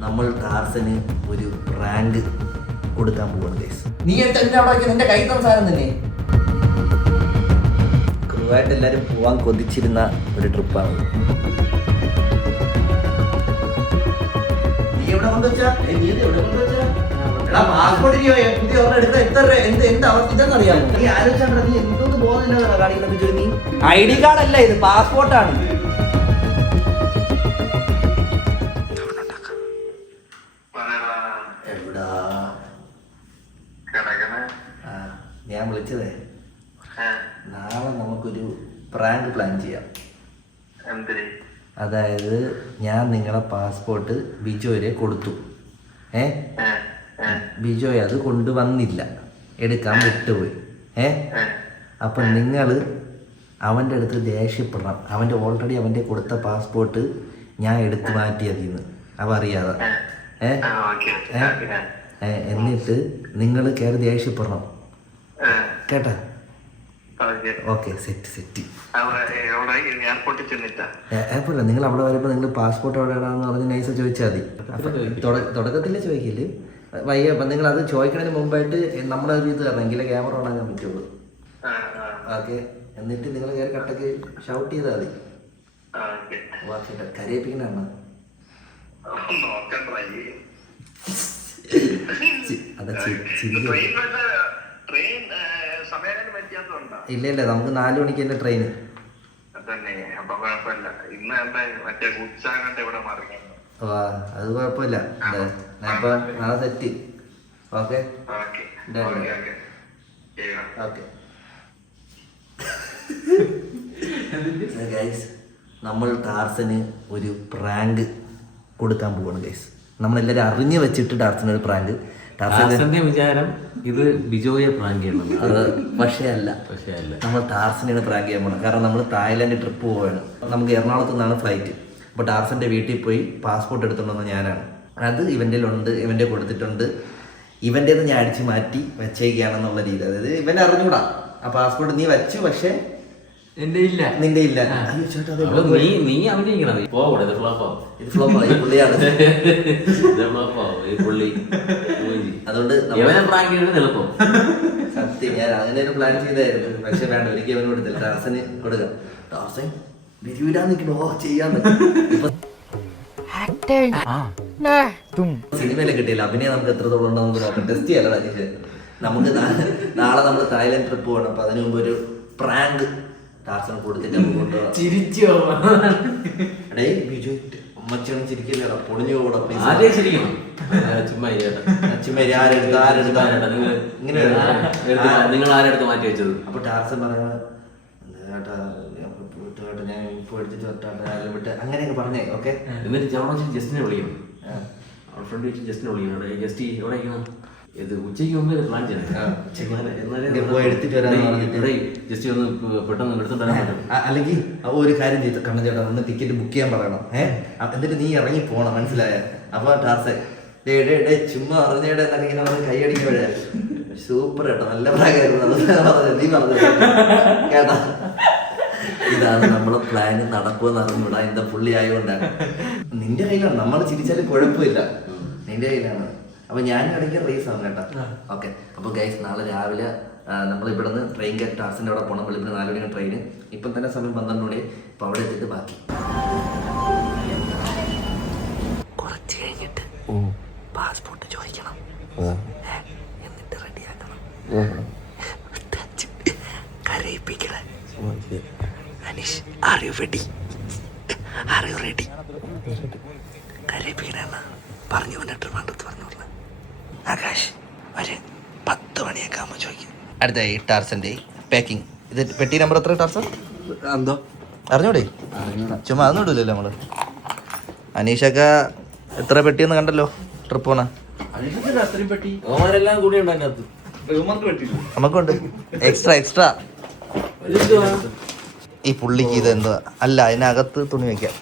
നമ്മൾ ടാർസന് ഒരു റാങ്ക് കൊടുക്കാൻ പോവാണ് ഗൈസ് നീ എന്താ അവിടെ നിന്റെ കൈ തന്ന സാധനം തന്നെ. ക്രൂവായിട്ട് എല്ലാവരും പോവാൻ കൊതിച്ചിരുന്ന ഒരു ട്രിപ്പാണ്. നീ എവിടെ കൊണ്ടുവച്ചാ നീ എവിടെ കൊണ്ടുവച്ചാ എടാ പാസ്പോർട്ട് നീ പുതിയ ഒരെണ്ണം എടുത്ത? എത്ര എന്ത് എന്ത് അവസ്ഥ നീ നീ എന്തോന്ന് പോകുന്നില്ല ഐ ഡി കാർഡ് അല്ല ഇത് പാസ്പോർട്ടാണ് അതായത് ഞാൻ നിങ്ങളെ പാസ്പോർട്ട് ബിജോയിലെ കൊടുത്തു. ഏ? ബിജോയ് അത് കൊണ്ടുവന്നില്ല. എടുക്കാൻ വിട്ടുപോയി. ഏ? അപ്പം നിങ്ങൾ അവന്റെ അടുത്ത് ദേഷ്യപ്പെടണം. അവന്റെ ഓൾറെഡി അവന്റെ കൊടുത്ത പാസ്പോർട്ട് ഞാൻ എടുത്തു മാറ്റിയതിന്ന്. അവ അറിയാതെ? ഏ, എന്നിട്ട് നിങ്ങൾ കയറി ദേഷ്യപ്പെടണം. കേട്ടാ? Okay set set. എയർപോർട്ടിൽ ചെന്നിട്ടാ. നിങ്ങൾ അവിടെ വരുമ്പോൾ നിങ്ങൾ പാസ്പോർട്ട് എവിടെയാണെന്ന് പറഞ്ഞ് നൈസ് ചോദിച്ചാൽ മതി. തുടക്കത്തിൽ ചോദിക്കില്ല? വയ്യ അപ്പം നിങ്ങൾ അത് ചോദിക്കുന്നതിന് മുമ്പായിട്ട് നമ്മുടെ ഒരു ഇത് തരണം. എങ്കിലേ ക്യാമറ ഓൺ ഓണാക്കാൻ പറ്റുള്ളൂ. ഓക്കെ. എന്നിട്ട് നിങ്ങൾ കയറി കട്ടക്ക് ഷൗട്ട് ചെയ്താൽ മതി. ഓക്കെ. കരയിപ്പിക്കണ നോക്കാൻ ട്രൈ അതാ ചി- ചിരി ഇല്ല ഇല്ല നമുക്ക് നാല് മണിക്ക് തന്നെ ട്രെയിൻ ഓ അത് കുഴപ്പമില്ല. ഇപ്പം നാളെ സെറ്റ് ഓക്കെ? ഗൈസ് നമ്മൾ ടാർസന് ഒരു പ്രാങ്ക് കൊടുക്കാൻ പോവാണ് ഗൈസ് നമ്മളെല്ലാവരും അറിഞ്ഞു വെച്ചിട്ട് ടാർസന് ഒരു പ്രാങ്ക്. ടാർസന് ദാസന്റെ വിചാരം ഇത് ബിജോയെ പ്രാങ്ക് ചെയ്യണം. അത് പക്ഷേ അല്ല പക്ഷേ അല്ല നമ്മൾ ടാർസനെയാണ് പ്രാങ്ക് ചെയ്യാൻ പോകണം കാരണം നമ്മൾ തായ്ലാൻഡ് ട്രിപ്പ് പോവുകയാണ് നമുക്ക് എറണാകുളത്തു നിന്നാണ് ഫ്ലൈറ്റ് അപ്പോൾ ടാർസന്റെ വീട്ടിൽ പോയി പാസ്പോർട്ട് എടുത്തുകൊണ്ടുവന്ന ഞാനാണ്. അത് ഇവന്റെ ഉണ്ട് ഇവന്റെ കൊടുത്തിട്ടുണ്ട്. ഇവന്റെ ഞാൻ അടിച്ച് മാറ്റി വെച്ചേക്കാണെന്നുള്ള രീതി. അതായത് ഇവൻ അറിഞ്ഞൂടാ. ആ പാസ്പോർട്ട് നീ വെച്ചു പക്ഷേ എന്റെ ഇല്ല നിന്റെ ഇല്ല അയ്യോ ചേട്ടാ അത് അപ്പൊ നീ നീ അഭിനയിക്കണം പോകൂടെ ഇത് ഫ്ലോപ്പോ ഇത് ഫ്ലോപ്പ് ആയി, പുള്ളിയാണ് ഇത് ഫ്ലോപ്പോ ഈ പുള്ളി മൂഞ്ചി. അതുകൊണ്ട് നമ്മൾ പ്രാങ്ക് ചെയ്യണത് എളുപ്പം സത്യം ഞാൻ അങ്ങനെ ഒരു പ്ലാൻ ചെയ്തായിരുന്നു. പക്ഷെ വേണ്ട ഒരിക്കലും അവന് കൊടുത്തില്ല ടാർസന് കൊടുക്കാം. ടാർസൻ ബിരിവിടാൻ നിൽക്കണോ ഓ ഇപ്പൊ സിനിമയിലെ കിട്ടിയില്ല. അഭിനയം നമുക്ക് എത്രത്തോളം ഉണ്ടോ നമുക്ക് നോക്കാം. ടെസ്റ്റ് ചെയ്യാലോ രാജേഷ്? നമുക്ക് നാ- നാളെ നമ്മൾ തായ്ലൻഡ് ട്രിപ്പ് പോകണം. അപ്പൊ അതിനു മുമ്പ് ഒരു പ്രാങ്ക് ടാർസൺ കൊടുത്തിട്ട് ചിരിച്ചോ എടേ ബിജു അമ്മച്ചോണം ചിരിക്കില്ലടാ പൊളിഞ്ഞു പ്ലീസ് ആദ്യം ചിരിക്കണം? ആരെടുത്ത് നിങ്ങൾ ആരെടുത്ത് മാറ്റി വെച്ചത്. അപ്പൊ ടാർസൻ ചേട്ടാ ഞാൻ ഇപ്പൊ എടുത്തിട്ട് വിട്ട്. അങ്ങനെയൊക്കെ പറഞ്ഞേ ഓക്കെ എന്നിട്ട് ജസ്റ്റിനെ വിളിക്കണം. അവൾ ഫ്രണ്ട് വെച്ച് ജസ്റ്റിനെ വിളിക്കണം. ജസ്റ്റ് എവിടെ ഇരിക്കണം? ഇത് ഉച്ചയ്ക്ക് മുമ്പ് ഇത് പ്ലാൻ ചെയ്യണം. ജസ്റ്റ് ഒന്ന് പെട്ടെന്ന് എടുത്തിട്ട് വരാൻ പറ്റും. അല്ലെങ്കിൽ ഒരു കാര്യം ചെയ്ത് കണ്ണൻ ചേട്ടാ ഒന്ന് ടിക്കറ്റ് ബുക്ക് ചെയ്യാൻ പറയണം. ഏഹ് എന്നിട്ട് നീ ഇറങ്ങി പോണം മനസ്സിലായ? അപ്പൊ ഡേ ഡേ ഡേ ചുമ്മാ അറിഞ്ഞേടെ എന്നൊക്കെ ഇങ്ങനെ പറഞ്ഞ് കൈയടിക്കുമ്പോഴേ സൂപ്പർ കേട്ടോ നല്ല പ്രായമായിരുന്നു. നീ പറഞ്ഞു കേട്ടാ. ഇതാണ് നമ്മളെ പ്ലാന് നടക്കുമെന്ന് അറിഞ്ഞൂടാ എന്താ പുള്ളി ആയതുകൊണ്ടാണ് നിന്റെ കയ്യിലാണ് നമ്മൾ ചിരിച്ചാലും കുഴപ്പമില്ല. നിന്റെ കയ്യിലാണ്. അപ്പൊ ഞാൻ ഇടയ്ക്ക് റേസ് ആവും കേട്ടോ. ഓക്കെ അപ്പൊ ഗൈസ് നാളെ രാവിലെ നമ്മൾ ഇവിടെ നിന്ന് ട്രെയിൻ കയറി ടാസിന്റെ അവിടെ പോകണം വെളുപ്പിന് നാല് മണിക്ക് ട്രെയിന് ഇപ്പം തന്നെ സമയം പന്ത്രണ്ട് മണി. ഇപ്പൊ അവിടെ എത്തിയിട്ട് ബാക്കി. കുറച്ച് കഴിഞ്ഞിട്ട് പാസ്പോർട്ട് ചോദിക്കണം. എന്നിട്ട് റെഡിയാക്കണം കരയിപ്പിക്കണേ. Aneesh are you ready are you ready കരയിപ്പിക്കണ പറഞ്ഞു വന്നിട്ട് പറഞ്ഞു പറഞ്ഞു. ആകാശ് ഒരു പത്ത് മണിയൊക്കെ ആകുമ്പോൾ ചോദിക്കും. അടുത്തായി ടാർസന്റെ പാക്കിംഗ് ഇത് പെട്ടി നമ്പർ എത്ര ടാർസൻ? എന്തോ? അറിഞ്ഞൂടെ? ചുമ്മാ അതൊന്നും ഇടില്ലല്ലോ നമ്മൾ അനീഷൊക്കെ എത്ര പെട്ടിയെന്ന് കണ്ടല്ലോ ട്രിപ്പ് പോണ? നമുക്കുണ്ട്. എക്സ്ട്രാ എക്സ്ട്രാ ഈ പുള്ളിക്ക് ഇത് എന്താ അല്ല അതിനകത്ത് തുണി വെക്കാം.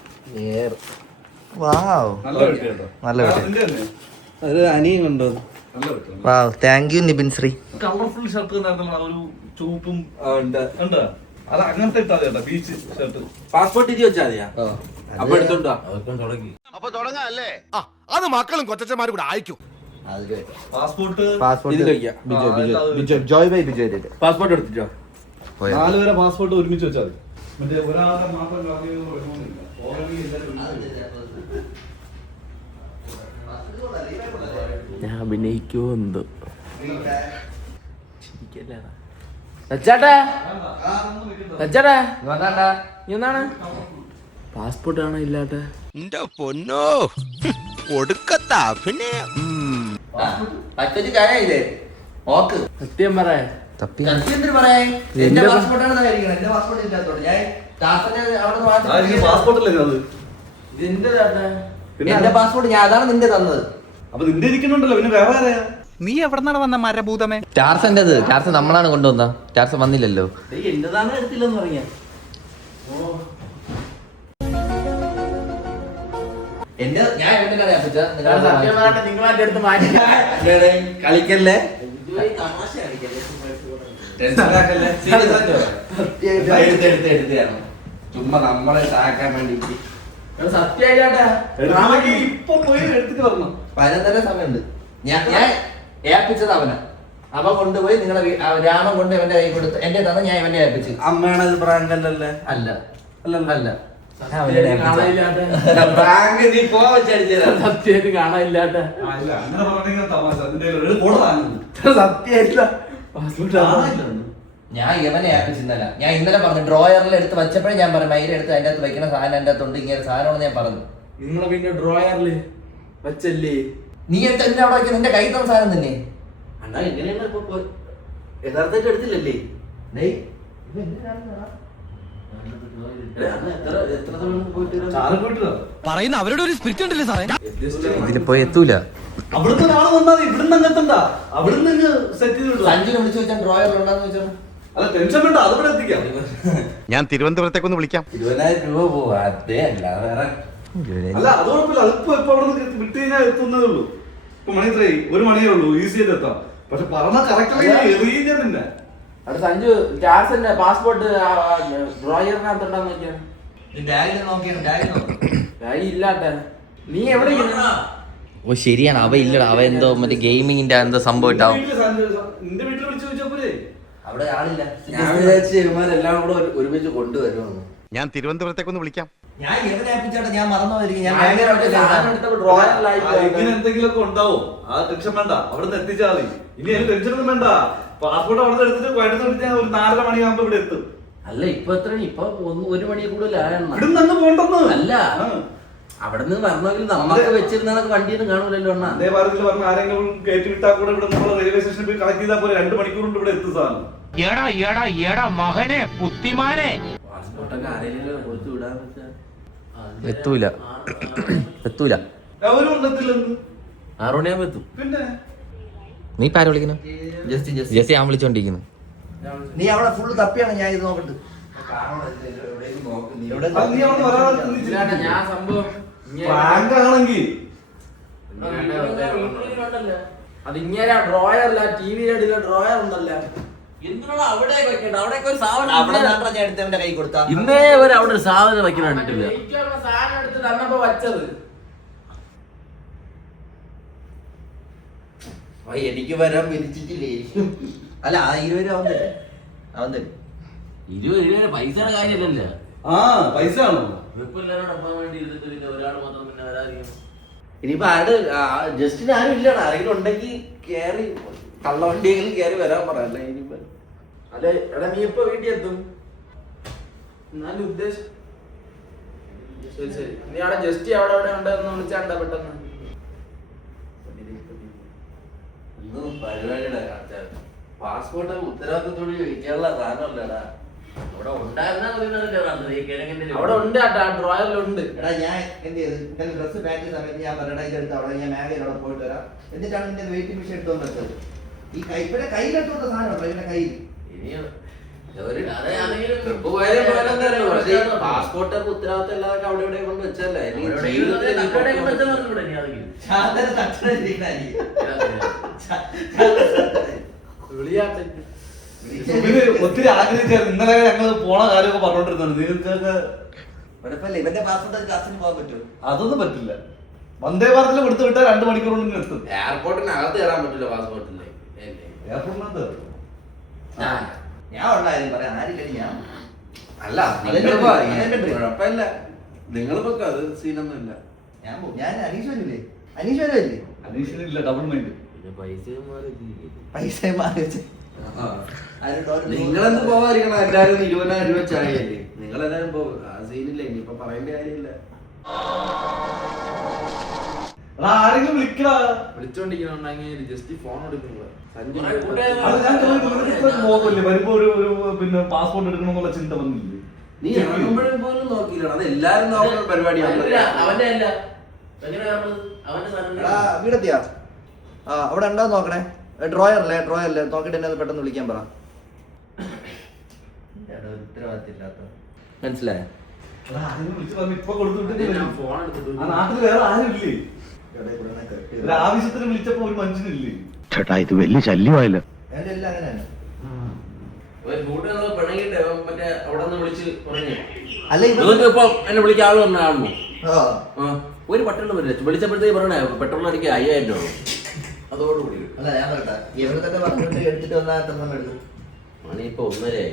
വാവ് നല്ല പെട്ടി. ഒരു അനിയും കണ്ടോ wow thank you Nibin Sree colourful shirt ഒരു ചുവപ്പും ഉണ്ട്. അത് അങ്ങനത്തെ ഇട്ടാ ചേട്ടാ ബീച്ച് ഷർട്ട് പാസ്പോർട്ട് ഇത് വെച്ചാ മതിയാ? അപ്പൊ എടുത്തോണ്ടോ തുടങ്ങി. അപ്പൊ തുടങ്ങാല്ലേ? ആ അത് മക്കളും കൊച്ചന്മാരും കൂടെ അയക്കും. പാസ്പോർട്ട് പാസ്പോർട്ട് ജോയ് ബൈ പാസ്പോർട്ട് എടുത്തിട്ടോ പാസ്പോർട്ട് ഒരുമിച്ച് വെച്ചാൽ മതി. മറ്റേ ഒരാളുടെ മാത്രം കാപ്പി വേണമെന്നില്ല ഓൾറെഡി എല്ലാവരും ഞാൻ അഭിനയിക്കോ എന്തോ എന്താണ് പാസ്പോർട്ട് ആണോ ഇല്ലാട്ടെ എന്റെ പൊന്നോ. കൊടുക്കത്ത അഭിനയം. സത്യം പറയാ. സത്യം എന്തിനു എന്റെ പാസ്പോർട്ടാണ് കഴിക്കണം എന്റെ പാസ്പോർട്ട് അത്. ഇതിന്റെ ചേട്ടാ എന്റെ പാസ്പോർട്ട് ഞാൻ അതാണ് നിന്റെ തന്നത്. അപ്പൊ നിന്റെ ഇരിക്കുന്നുണ്ടല്ലോ പിന്നെ വേറെ ആരെയാ നീ എവിടെന്നാണ് വന്ന മരഭൂതമേ? ടാർസന്റേത് ടാർസൻ നമ്മളാണ് കൊണ്ടുവന്ന. ടാർസൻ വന്നില്ലല്ലോ. എന്റേതാണ് എടുത്തില്ലെന്ന് പറഞ്ഞ. എന്റെ ഞാൻ മാറ്റി കളിക്കല്ലേ. ചുമ്മാ നമ്മളെ സഹായിക്കാൻ വേണ്ടിട്ട് സത്യമായിട്ടാ ഇപ്പൊ പോയി എടുത്തിട്ട് വരണം. പതിനൊന്നര സമയമുണ്ട്. ഞാൻ ഞാൻ ഏൽപ്പിച്ചത് അവനെ. അവൻ കൊണ്ടുപോയി നിങ്ങളെ രാമൻ കൊണ്ട് ഇവന്റെ കൈ കൊടുത്ത് എന്റെ തന്ന ഞാൻ ഇവന്റെ ഏൽപ്പിച്ചു. അമ്മയാണത് പ്രാങ്കല്ലല്ലേ അല്ല. അല്ലല്ല. അല്ല. പ്രാങ്ക് പോവാ വെച്ചടിച്ചതാ സത്യമായിട്ട് കാണാനില്ലാത്ത ആ, ഞാൻ ഇവനെ ഏൽപ്പിച്ചിരുന്നല്ല. ഞാൻ ഇന്നലെ പറഞ്ഞു ഡ്രോയറിൽ എടുത്ത് വെച്ചപ്പോഴേ ഞാൻ പറഞ്ഞു മൈര എടുത്ത് അതിന്റെ അകത്ത് വെക്കുന്ന സാധനം എന്റെ അകത്തുണ്ട് ഇങ്ങനെ സാധനമാണ് ഞാൻ പറഞ്ഞു. നിങ്ങളെ പിന്നെ ഡ്രോയറിൽ വെച്ചല്ലേ? നീ എടുത്ത് എന്റെ അവിടെ വെക്കുന്ന എന്റെ കൈ തന്ന സാധനം തന്നെ. അണ്ണാ എങ്ങനെയാണ് ഇപ്പൊ യഥാർത്ഥമായിട്ട് എടുത്തില്ലല്ലേ? പറയുന്ന അവരുടെ ഒരു സ്പിരിറ്റ് ഉണ്ടല്ലേ സാറേ? ഇതിൽ പോയി എത്തൂല. അവിടുന്ന് വന്നാൽ ഇവിടുന്ന് അങ്ങെത്തണ്ട അവിടുന്ന് സെറ്റ് ചെയ്തു. സഞ്ജുനെ വിളിച്ചു വെച്ചാൽ ഡ്രോയറിൽ ഉണ്ടാന്ന് വെച്ചോ അല്ല ടെൻഷൻ വേണ്ട എത്തിക്കാം. ഞാൻ തിരുവനന്തപുരത്തേക്കൊന്ന് വിളിക്കാം. ഇരുപതിനായിരം രൂപ പോവും അതേ അല്ല വേറെ അല്ല അത് കുഴപ്പമില്ല അതിപ്പോ ഇപ്പൊ അവിടെ നിന്ന് വിട്ട് കഴിഞ്ഞാൽ എത്തുന്നതേ ഉള്ളൂ. ഇപ്പൊ മണി ഇത്രേ ഒരു മണിയേ ഉള്ളൂ ഈസി ആയിട്ട് എത്താം. പക്ഷെ പറഞ്ഞ കറക്റ്റ് എറിയ നിന്നെ. പാസ്പോർട്ട് നോക്കിയാ നോക്കിയാണ് ഇല്ലാട്ടെ. നീ എവിടെ ഇരിക്കുന്നെ? ഓ ശരിയാണ് അവ ഇല്ലടാ അവ എന്തോ മറ്റേ ഗെയിമിങ്ങിന്റെ എന്തോ സംഭവം ഇട്ടാവും നിന്റെ വീട്ടിൽ വിളിച്ചു ചോദിച്ചപ്പോഴേ അവിടെ ആളില്ല. ഞാൻ വിചാരിച്ചു ഇവന്മാരെല്ലാം കൂടെ ഒരു- ഒരുമിച്ച് കൊണ്ടുവരുമെന്ന്. ഞാൻ തിരുവനന്തപുരത്തേക്കൊന്ന് വിളിക്കാം. ഞാൻ ഏൽപ്പിച്ചോട്ടെ ഞാൻ മറന്നുപോയിരിക്കും. ഞാൻ സാധനം ആ, ഇങ്ങനെ എന്തെങ്കിലുമൊക്കെ ഉണ്ടാവും. ആ ടെൻഷൻ വേണ്ട. എത്തിച്ചാൽ മതി. ഇനി അതിന് ടെൻഷൻ ഒന്നും വേണ്ട. പാസ്പോർട്ട് അവിടെ എടുത്തിട്ട് ഞാൻ ഒരു നാലര മണിയാകുമ്പോ ഇവിടെ എത്തും. അല്ല ഇപ്പൊ എത്ര ഇപ്പൊ ഒന്ന് ഒരു മണി കൂടുതലായെണ്ണ ഇവിടുന്ന് അങ്ങ് പോണ്ടെന്ന്. അല്ല. ആ. അവിടെ നിന്ന് വരണമെങ്കിൽ നമുക്ക് വെച്ചിരുന്ന വണ്ടിയൊന്നും കാണൂലല്ലോ അണ്ണ. അതേ പറഞ്ഞ ആരെങ്കിലും കയറ്റി വിട്ടാൽ കൂടെ ഇവിടെ നമ്മൾ റെയിൽവേ സ്റ്റേഷനിൽ പോയി കളക്ട് ചെയ്താൽ പോലെ രണ്ട് മണിക്കൂർ കൊണ്ട് ഇവിടെ എത്തും സാധനം. എടാ എടാ എടാ മകനെ പുത്തിമാനെ എത്തൂല. എത്തൂല. എത്തും. നീ ഇപ്പൊ ആരെ വിളിക്കുന്നു? ജസ്റ്റ് ഞാൻ വിളിച്ചോണ്ടിരിക്കുന്നു. നീ അവിടെ ഫുള്ള് തപ്പിയാണ് ഞാൻ ഇത് നോക്കട്ട് എവിടെ അത് നീ അവിടെ ഞാൻ സംഭവം അത് ഇങ്ങനെ ഡ്രോയറില്ല ടി വിയിലെ ഡ്രോയർ ഉണ്ടല്ലോ. എന്തിനാണ് അവിടെ വെക്കണ്ട? അവിടെയൊക്കെ ഒരു സാധനം അവിടെ ഇന്നേ- നിന്നാണ് ഞാൻ കൈ കൊടുത്താ? ഇന്നേ വരെ അവിടെ ഒരു സാധനം വെക്കണ കണ്ടിട്ടില്ല. എനിക്ക് വരാൻ വിരിച്ചിട്ടില്ലേ അല്ല ആ ഇരുപത് രൂപ അവൻ തരും അവൻ തരും ഇരുപത് രൂപ പൈസയുടെ കാര്യമല്ലല്ലോ. ആ പൈസ ആണോ ഇനിയിപ്പോ ആട് ജസ്റ്റിന് ആരും ഇല്ലടാ. ആരെങ്കിലും ഉണ്ടെങ്കിൽ കേറി കള്ളവണ്ടിയെങ്കിലും കേറി വരാൻ പറയല്ലേ ഇനിയിപ്പോ അല്ലെ എടാ നീ ഇപ്പൊ വീട്ടിൽ എത്തും. എന്നാലും ഉദ്ദേശം ശരി ശരി. നീ അവിടെ ജസ്റ്റ് അവിടെ അവിടെ ഉണ്ടെന്ന് വിളിച്ചാണ്ടാ പെട്ടെന്ന്? പരിപാടിയുടെ പാസ്പോർട്ട് ഉത്തരവാദിത്തത്തോട് ചോദിക്കാനുള്ള സാധനമല്ലടാ അവിടെ ഉണ്ടായിരുന്ന അവിടെ ഉണ്ട് ഡ്രോയറിലുണ്ട് എടാ ഞാൻ എന്ത് ചെയ്ത്? ഇന്നലെ ഡ്രസ്സ് പാക്ക് ചെയ്ത സമയത്ത് ഞാൻ പറഞ്ഞ ഇതെടുത്ത് അവിടെ ഞാൻ മേഖല അവിടെ പോയിട്ട് വരാം. എന്നിട്ടാണ് എന്റെ വെയിറ്റിംഗ് മെഷീൻ എടുത്തോണ്ട് ഈ കൈ ഇവിടെ കയ്യിലെടുത്തോണ്ട സാധനം ഉണ്ടോ കയ്യിൽ? പാസ്പോർട്ടൊക്കെ ഉത്തരവാദിത്തം ഇല്ലാതൊക്കെ അവിടെ ഇവിടെ കൊണ്ട് വെച്ചല്ലേ ഒത്തിരി ആഗ്രഹിച്ചാൽ ഇന്നലെ ഞങ്ങൾ പോണ കാര്യമൊക്കെ പറഞ്ഞോണ്ടിരുന്നത് നിങ്ങൾക്കൊക്കെ കുഴപ്പമില്ല. ഇവന്റെ പാസ്പോർട്ട് ക്ലാസ്സിന് പോകാൻ പറ്റുമോ? അതൊന്നും പറ്റില്ല. വന്ദേ ഭാരതിൽ കൊടുത്തു വിട്ടാൽ രണ്ട് മണിക്കൂറുകൊണ്ട് എത്തും. എയർപോർട്ടിനകത്ത് കയറാൻ പറ്റില്ല പാസ്പോർട്ടില്ലേ എയർപോർട്ടിനകത്ത് ഞാൻ ഉള്ള കാര്യം പറയാം. ഞാൻ? അല്ല. കുഴപ്പമില്ല അത് സീനൊന്നും ഇല്ല. ഞാൻ ഡബിൾ മൈൻഡ് പൈസ മാറി നിങ്ങളെന്ത് പോവാതിരിക്കണം? എല്ലാരും ഇരുപതിനായിരം രൂപ ചായയല്ലേ നിങ്ങളെല്ലാരും പോകും ആ സീനില്ല? ഇനിയിപ്പൊ പറയേണ്ട കാര്യമില്ല. ആരെങ്കിലും വിളിക്കടാ. വിളിച്ചോണ്ടിരിക്കണമെങ്കിൽ ജസ്റ്റ് ഫോൺ എടുക്കുമ്പോ സഞ്ജു അത് ഞാൻ ചോദിക്കുന്നു, നിനക്ക് ഇത്ര ബോധമില്ലേ? വരുമ്പോ ഒരു ഒരു പിന്നെ പാസ്പോർട്ട് എടുക്കണമെന്നുള്ള ചിന്ത വന്നില്ലേ? നീ ഇറങ്ങുമ്പോഴും പോലും നോക്കിയില്ല അത് എല്ലാരും നോക്കുന്ന പരിപാടിയാണ്. അവന്റെ അല്ല. വീടെത്തിയാ? ആ അവിടെ ഉണ്ടോ നോക്കണേ. ഡ്രോയറല്ലേ ഡ്രോയറല്ലേ നോക്കിട്ട് എന്നെ പെട്ടെന്ന് വിളിക്കാൻ പറ. മനസ്സിലായോ? ഫോൺ എടുത്തിട്ട് ആ നാട്ടിൽ വേറെ ആരും ഇല്ലേ? ആവശ്യത്തിന് വിളിച്ചപ്പോ ഒരു മനുഷ്യനില്ലേ? ചേട്ടാ ഇത് വലിയ ശല്യമായല്ലോ. എന്റെ എല്ലാം അങ്ങനെയാണ്. അല്ല എന്നെ ആൾ ഒരു പട്ടണം വരില്ല. വിളിച്ചപ്പോഴത്തേക്ക് പറഞ്ഞേ പെട്രോൾ അടിക്കാൻ അയ്യായിരം രൂപ. അതോടുകൂടി. അല്ല ഞാൻ പറയട്ടെ. ഇവിടെ തന്നെ പറഞ്ഞിട്ട് എടുത്തിട്ട് വന്നാൽ എത്ര സമയം എടുക്കും? മണി ഒന്നരയായി.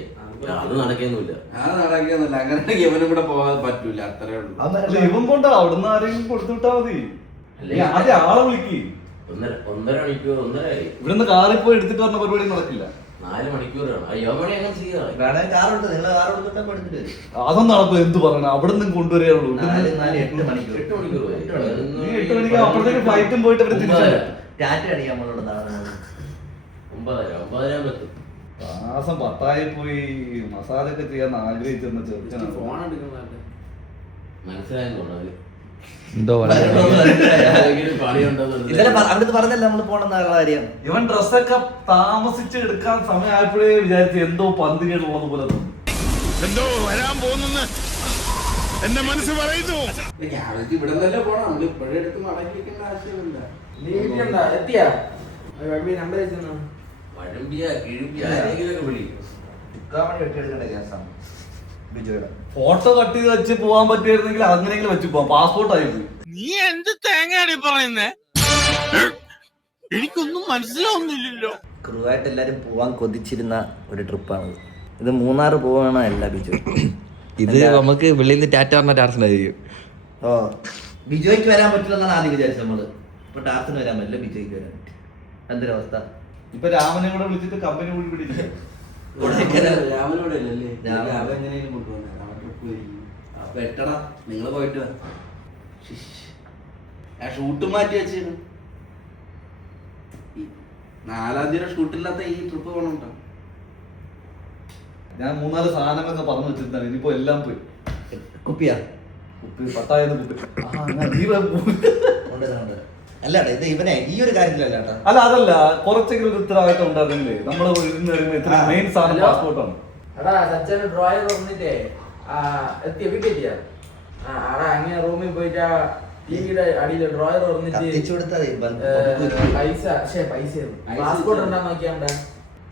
അത് നടക്കുന്നില്ല അത് നടക്കുന്നില്ല അങ്ങനെ ഇവനും കൂടെ പോകാൻ പറ്റൂല അത്രേ ഉള്ളൂ. ഇവൻ കൊണ്ടാ അവിടുന്ന് ആരെങ്കിലും കൊടുത്തു വിട്ടാ മതി. നീ ആദ്യം ആളെ വിളിക്ക്. ഒന്നര ഒന്നര മണിക്കൂർ ഒന്നരയായി ഇവിടുന്ന് കാറിൽ പോയി എടുത്തിട്ട് പറഞ്ഞ പരിപാടി നടക്കില്ല. നാല് മണിക്കൂറാണ്. അയ്യോ മണി അങ്ങനെ ചെയ്യാം. വേണമെങ്കിൽ കാർ എടുത്തിട്ട് അതൊന്നാണ് എന്ത് പറയണ? അവിടെ നിന്ന് കൊണ്ടുവരികയുള്ളൂ എട്ട് മണിക്കൂർ. എട്ട് മണിക്കൂർ എട്ട് മണിക്കൂർ. നീ എട്ട് മണിക്ക് അപ്പുറത്തേക്ക് ഫ്ലൈറ്റും പോയിട്ട് അവർ തിരിച്ചു ടാറ്റ അടിക്കാൻ നമ്മളോട് നാളെ ഒമ്പതര ഒമ്പതര എത്തും മാസം പത്തായി പോയി. മസാല ഒക്കെ ചെയ്യാൻ ആഗ്രഹിച്ചിരുന്ന ചെറുക്കനാണ്. ഫോൺ എടുക്കുന്നതല്ലേ മനസ്സിലായെന്ന് തോന്നുന്നത് എന്തോ ഇന്നലെ അവിടുന്ന് പറഞ്ഞല്ല നമ്മൾ പോണെന്നുള്ള കാര്യം? ഇവൻ ഡ്രസ്സൊക്കെ താമസിച്ച് എടുക്കാൻ സമയമായപ്പോഴേ വിചാരിച്ചു എന്തോ പന്തികേടുള്ളത് പോലെ എന്തോ വരാൻ പോകുന്നെന്ന് എന്റെ മനസ്സ് പറയുന്നു. ഇവിടെ തന്നെ പോണം. നമ്മൾ ഇപ്പോഴേ എടുത്ത് മടക്കി വെക്കേണ്ട ആവശ്യമില്ല. നീ വീട്ടിലുണ്ടാ എത്തിയാ? വണ്ടി നമ്പർ വെച്ചു വഴമ്പിയ കിഴുമ്പിയ ആരെങ്കിലും വിളി. കാമണി വെട്ടിയെടുക്കേണ്ട കേസാണ് ബിജുയുടെ. ഫോട്ടോ കട്ട് ചെയ്ത് വെച്ച് പോകാൻ പറ്റിയിരുന്നെങ്കിൽ അങ്ങനെയെങ്കിലും വെച്ച് പോവാം. പാസ്പോർട്ട് ആയി പോയി നീ എന്ത് തേങ്ങയാണ് പറയുന്നേ? എനിക്കൊന്നും മനസ്സിലാവുന്നില്ലല്ലോ. ക്രൂവായിട്ട് എല്ലാരും പോവാൻ കൊതിച്ചിരുന്ന ഒരു ട്രിപ്പാണ് ഇത് മൂന്നാർ പോവാണ് എല്ലാ ബിജു. ഇത് നമുക്ക് വെളിയിൽ നിന്ന് ടാറ്റ പറഞ്ഞ ടാർസിനായിരിക്കും ഓ ബിജോയ്ക്ക് വരാൻ പറ്റില്ലെന്നാണ് ആദ്യം വിചാരിച്ചത് നമ്മൾ. ഇപ്പൊ ടാർസിന് വരാൻ പറ്റില്ല ബിജോയ്ക്ക് വരാൻ പറ്റും എന്തൊരവസ്ഥ? ഇപ്പൊ രാമനെ കൂടെ വിളിച്ചിട്ട് കമ്പനി കൂടി വിളിച്ചു രാമനോടെ അല്ലേ രാമൻ. എങ്ങനെയും പോയിരിക്കും അപ്പൊ എട്ടടാ നിങ്ങൾ പോയിട്ട്. ആ ഷൂട്ട് മാറ്റി വെച്ചിരുന്നു. നാലാം തീയതി ഷൂട്ടില്ലാത്ത ഈ ട്രിപ്പ് പോകണുണ്ടോ ഞാൻ മൂന്നാൽ സാധനങ്ങളൊക്കെ പറഞ്ഞു വെച്ചിരുന്നാണ് ഇനിയിപ്പോ എല്ലാം പോയി. കുപ്പിയാ? കുപ്പി പത്തായത് കുപ്പി. കൊണ്ടുവരാം ഇത് ഇവനെ ഈ ഒരു കാര്യത്തിലല്ല അല്ല അതല്ല കുറച്ചെങ്കിലും ഒരു ഉത്തരവാദിത്തം ഉണ്ടായിരുന്നില്ലേ? നമ്മൾ ഇന്ന് വരുമ്പോ ഇത്ര മെയിൻ സാധനം. പാസ്പോർട്ടാണ് എടാ സച്ചന് ഡ്രോയർ വന്നിട്ടേ ആ എത്തിയ? വീട്ടിലെത്തിയ ആ എടാ അങ്ങനെ റൂമിൽ പോയിട്ട് ആ ടിവിയുടെ അടിയിൽ ഡ്രോയർ ബൾബ് പൈസ പക്ഷേ പൈസ പൈസ പാസ്പോർട്ട്. ഉണ്ടാ നോക്കിയാണ്ടാ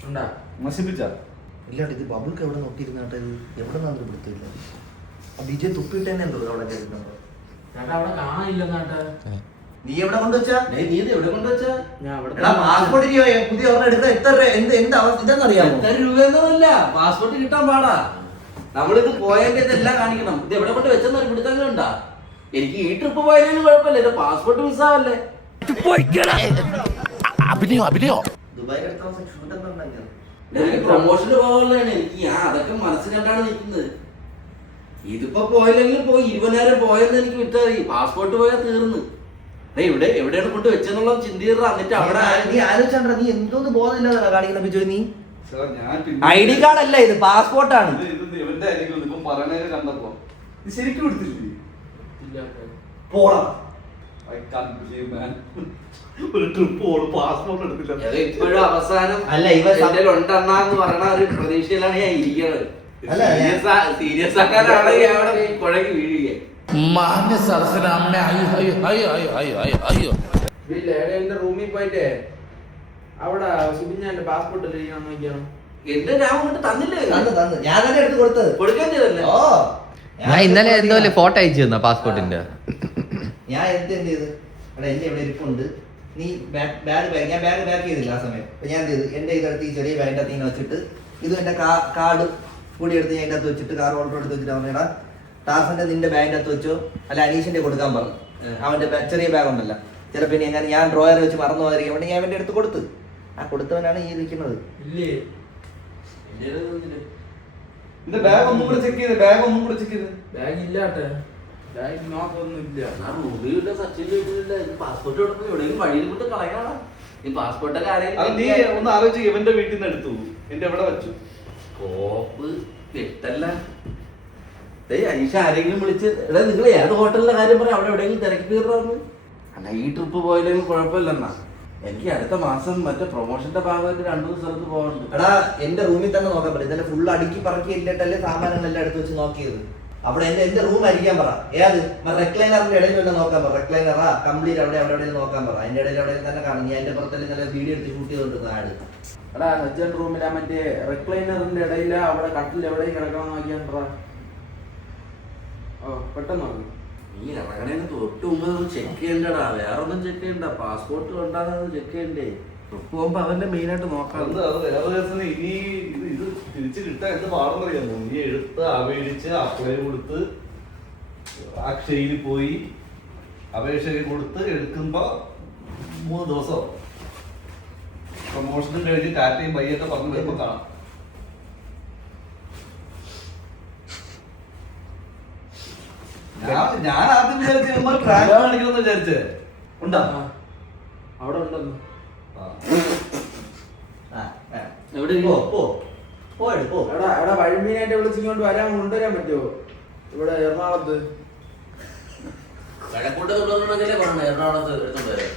ഉണ്ടാ? നശിപ്പിച്ച? ഇല്ലാണ്ട് ഇത് ബബിൾക്ക് എവിടെ നോക്കിയിരുന്നാട്ട് ഇത്? എവിടെ നിന്നാണ് പിടുത്തില്ല വിജയ് തുപ്പിട്ട് തന്നെ ഉണ്ടോ അവിടെ കേട്ടിട്ടുണ്ടോ അവിടെ നീ എവിടെ കൊണ്ടുവച്ചാ? നീ ഇത് എവിടെ കൊണ്ടുവച്ചാ? പാസ്പോർട്ട് പുതിയ ഒരെണ്ണം എടുക്കാൻ എത്ര രൂപ- എന്ത് എന്ത് അവസ്ഥ ഇതെന്നറിയാമോ എത്ര പാസ്പോർട്ട് കിട്ടാൻ പാടാ. നമ്മളിത് പോയതിന്റെ ഇതെല്ലാം കാണിക്കണം. ഇത് എവിടെ കൊണ്ട് വെച്ചെന്ന് ഒരു പിടുത്തെങ്കിലും ഉണ്ടാ എനിക്ക് ഈ ട്രിപ്പ് പോയാലും കുഴപ്പമില്ല. ഇത് പാസ്പോർട്ട് വിസ അഭിനയോ അഭിനയോ? ഉണ്ടാക്കിയത്? എനിക്ക് പ്രൊമോഷന് പോകാനുള്ളതാണ് എനിക്ക്. ഞാൻ അതൊക്കെ മനസ്സിൽ കണ്ടാണ് നിൽക്കുന്നത്. ഇതിപ്പോ പോയില്ലെങ്കിലും പോയി ഇരുപതിനായിരം പോയെന്ന് എനിക്ക് വിട്ടറി പാസ്പോർട്ട് പോയാൽ തീർന്നു. ഇവിടെ എവിടെയാണ് കൊണ്ട് വെച്ചെന്നുള്ള ചിന്തിച്ചാ എന്നിട്ട് അവിടെ നീ ആലോചിച്ചാണ്ടാ നീ എന്തോന്ന് ബോധമില്ലാതെ കാണിക്കുന്ന ബിജു നീ? ഐ ഡി കാർഡ് അല്ല ഇത് പാസ്പോർട്ടാണ് ശരിക്കും എടുത്തില്ലേ? പോടാ. ഒരു ട്രിപ്പ് പോലും പാസ്പോർട്ട് എടുത്തില്ല. ഇപ്പോഴും അവസാനം അല്ല, ഇവ സം- എന്റെ ഉണ്ടെണ്ണാന്ന് പറയണ ഒരു പ്രതീക്ഷയിലാണ് ഞാൻ ഇരിക്കുന്നത് സീരിയസ് ആക്കാനാണെങ്കിൽ അവിടെ കുഴങ്ങി വീഴുകയെ. മാന്യ സദസ്സിനമ്മ അയ്യോ അയ്യോ അയ്യോ അയ്യോ അയ്യോ അയ്യോ. എന്റെ റൂമിൽ പോയിട്ടേ. അവിടെ സുബിഞ്ഞാന്റെ പാസ്പോർട്ട് ഇരിക്കണം നോക്കിയാണ്? എന്റെ ഞാൻ കൊണ്ട് തന്നില്ലേ? തന്ന് തന്ന്. ഞാൻ തന്നെ എടുത്ത് കൊടുത്തത്. കൊടുക്കാൻ ചെയ്തല്ലേ ഓ ഞാൻ ഇന്നലെ എന്തോ ഫോട്ടോ അയച്ചു തന്ന പാസ്പോർട്ടിന്റെ ഞാൻ എന്ത് എന്ത് ചെയ്ത്? അവിടെ എന്റെ ഇവിടെ ഇരിപ്പുണ്ട്. നീ ബാഗ് ബാഗ് ഞാൻ ബാഗ് പാക്ക് ചെയ്തില്ല ആ സമയം. അപ്പൊ ഞാൻ എന്ത് ചെയ്തു? എന്റെ ഇതെടുത്ത് ഈ ചെറിയ ബാഗിന്റെ അകത്ത് ഇങ്ങനെ വെച്ചിട്ട് ഇതും എന്റെ കാർഡ് കൂടി എടുത്ത് ഞാൻ അകത്ത് വെച്ചിട്ട് കാർ ഓൾഡർ എടുത്ത് വെച്ചിട്ട് പറഞ്ഞാ ടാസന്റെ നിന്റെ ബാഗിന്റെ അകത്ത് വെച്ചോ. അല്ല അനീഷിന്റെ കൊടുക്കാൻ പറഞ്ഞു. അവന്റെ ചെറിയ ബാഗ് ഉണ്ടല്ലോ ചിലപ്പോ ഇനി എങ്ങനെ ഞാൻ ഡ്രോയർ വെച്ച് മറന്നു പോകാതിരിക്കാൻ വേണ്ടി ഞാൻ അവന്റെ അടുത്ത് കൊടുത്ത്. ആ കൊടുത്തവനാണ് ഈ ഇരിക്കുന്നത് ഇല്ലേ? നിന്റെ ബാഗ് ഒന്നും കൂടെ ചെക്ക് ചെയ്ത് ബാഗ് ഒന്നും കൂടെ ചെക്ക് ചെയ്ത്. ബാഗ് ഇല്ലാട്ടെ? ബാഗ് നോക്കൊന്നും ഇല്ല ഞാൻ റൂബിയില്ല സച്ചിന്റെ വീട്ടിലില്ല പാസ്പോർട്ട് കൊടുക്കും എവിടെയെങ്കിലും വഴിയിൽ കൊണ്ട് കളയാടാ. ഈ പാസ്പോർട്ടൊക്കെ നീ ഒന്ന് ആലോചിച്ച് ഇവന്റെ വീട്ടിൽ നിന്ന് എടുത്തു. എന്റെ എവിടെ വെച്ചു? കോപ്പ് ഏയ് അനീഷ ആരെങ്കിലും വിളിച്ച് എടാ നിങ്ങൾ ഏത് ഹോട്ടലിന്റെ കാര്യം പറയാം? അവിടെ എവിടെയെങ്കിലും തിരക്കി തീർന്നു അല്ല ഈ ട്രിപ്പ് പോയില്ലെങ്കിൽ കുഴപ്പമില്ലെന്നാ. എനിക്ക് അടുത്ത മാസം മറ്റേ പ്രൊമോഷന്റെ ഭാഗമായിട്ട് രണ്ടു മൂന്ന് സ്ഥലത്ത് പോകാനുണ്ട്. എടാ എന്റെ റൂമിൽ തന്നെ നോക്കാൻ പറ്റും ഇതെല്ലാം ഫുൾ അടുക്കി പറക്കി ഇല്ലിട്ടല്ലേ സാമാനങ്ങളെല്ലാം എടുത്ത് വെച്ച് നോക്കിയത്. അവിടെ എന്റെ എന്റെ റൂം അരിക്കാൻ പറ. ഏത്? റെക്ലൈനറിന്റെ ഇടയിൽ തന്നെ നോക്കാൻ പറ. റെക്ലൈനറാ കംപ്ലീറ്റ് അവിടെ അവിടെ എവിടെയും നോക്കാൻ പറ. അതിന്റെ ഇടയിൽ അവിടെ തന്നെ കാണും. ഞാൻ എന്റെ പുറത്തല്ലേ നല്ല വീഡിയോ എടുത്ത് ഷൂട്ട് ചെയ്തോണ്ടിരുന്ന ആട് എടാ സജ്ജൻ റൂമിലാ മറ്റേ റെക്ലൈനറിന്റെ ഇടയിലാ അവിടെ കട്ടിൽ എവിടെയും കിടക്കണം പറ ഓ പെട്ടെന്ന് നോക്കി. നീ ഇറങ്ങണേന് തൊട്ട് മുമ്പ് ചെക്ക് ചെയ്യണ്ടടാ. വേറെ ഒന്നും ചെക്ക് ചെയ്യണ്ട. പാസ്പോർട്ട് കൊണ്ടാണ് ചെക്ക് ചെയ്യണ്ടേ. ട്രിപ്പ് പോകുമ്പോ അതല്ലേ മെയിൻ ആയിട്ട് നോക്കാം. അത് അത് വേറെ ദിവസം ഇനി ഇത് ഇത് തിരിച്ച് കിട്ടാൻ എന്ത് പാടെന്ന് നീ എടുത്ത് അപേക്ഷിച്ച് അപ്ലൈ കൊടുത്ത് അക്ഷയിൽ പോയി അപേക്ഷ കൊടുത്ത് എടുക്കുമ്പോ മൂന്ന് ദിവസം. പ്രൊമോഷനും കഴിഞ്ഞ് ടാറ്റയും പയ്യൊക്കെ പറഞ്ഞു വരുമ്പോ കാണാം. ഞാൻ ആദ്യം വിചാരിച്ചു ട്രാക്ക് കാണിക്കണമെന്ന് വിചാരിച്ചേ. ഉണ്ടാ? അവിടെ ഉണ്ടെന്ന് ആ. ആ, ആ. എവിടെ? പോ പോ. പോ എടു പോ. എടാ എടാ വഴിമീനായിട്ട് വിളിച്ച് ഇങ്ങോട്ട് വരാൻ കൊണ്ടുവരാൻ പറ്റുമോ ഇവിടെ എറണാകുളത്ത്. കഴക്കൂട്ട് കൊണ്ടുവരണമെങ്കിലേ പറഞ്ഞു എറണാകുളത്ത് എടുത്തോണ്ട് വരാം